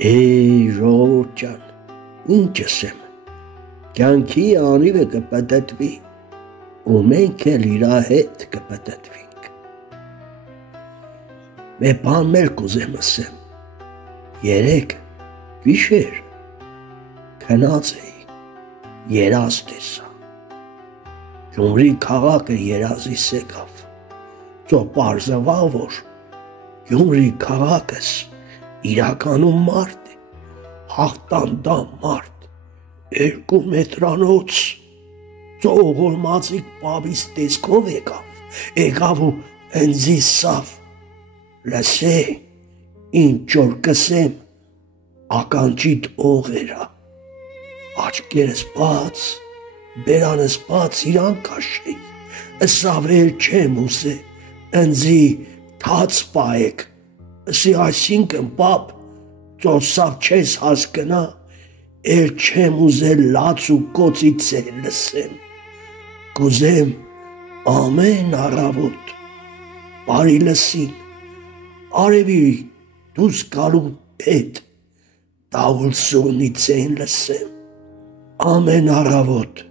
ժողովուրդ ջան, ինչ ասեմ, կյանքի անիվը կպտտվի, ու մենք էլ իրա հետ կպտտվենք։ Մի բան մեր կուզեմ ասեմ, երեկ գիշեր քնած էի, երազ տեսա, Գյումրի քաղաքը երազիս եկավ, պարզվա, որ Գյումրի քաղաքս իրականում մարդ է, հաղթանդամ մարդ, 2 մետրանոց, ծողորմածիկ պավիս տեսքով եկավ ու ընձիս սավ, լսե, ինչ որ կսեմ, ականջիդ օղերա, աչքերս բաց, բերանս բաց իրան կաշեի, սավել չեմ ուզե, ընձի թաց պայեք, ասի այսինքն պապ, ծոսավ չես հասկնա, էլ չեմ ուզել լաց ու կոցի ծեր լսեմ, կուզեմ ամեն առավոտ, բարի լսին, արևի դուս գալու հետ, դավուլ սուրնի ծեն լսեմ, ամեն առավոտ,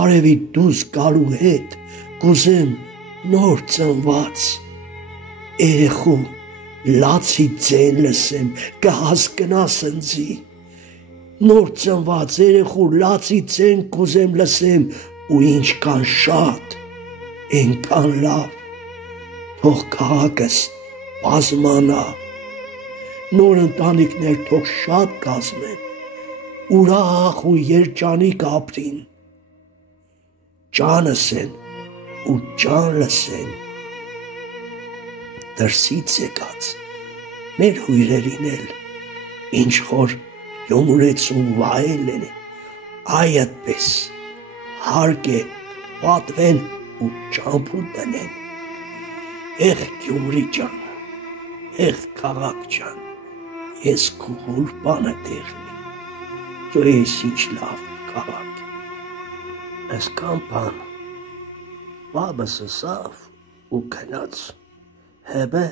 արևի դուս գալու հետ, կուզեմ նոր ծնված, երեխու լացի ծեն լսեմ, կհասկնաս ընձի, նոր ծնված երեխու լացի ծեն կուզեմ լսեմ, ու ինչքան շատ, այնքան լավ, թող քաղաքս բազմանա, նոր ընտանիքներ թող շատ կազմեն, ուրախ ու երջանիկ ապրին, ջանս են ու ջան լսեն, դրսից եկած, մեր հույրերին էլ, ինչ որ Գյումրեցու վայել են, այ այդպես, հարկ է պատվեն ու ճամփու տնեն, Գյումրի ջան, քաղաք ջան, ես քո հորբանը տեղնի, դու ես ինչ լավ քաղաք, այսքան բան, բաբս ասավ ու քնած, Հեբե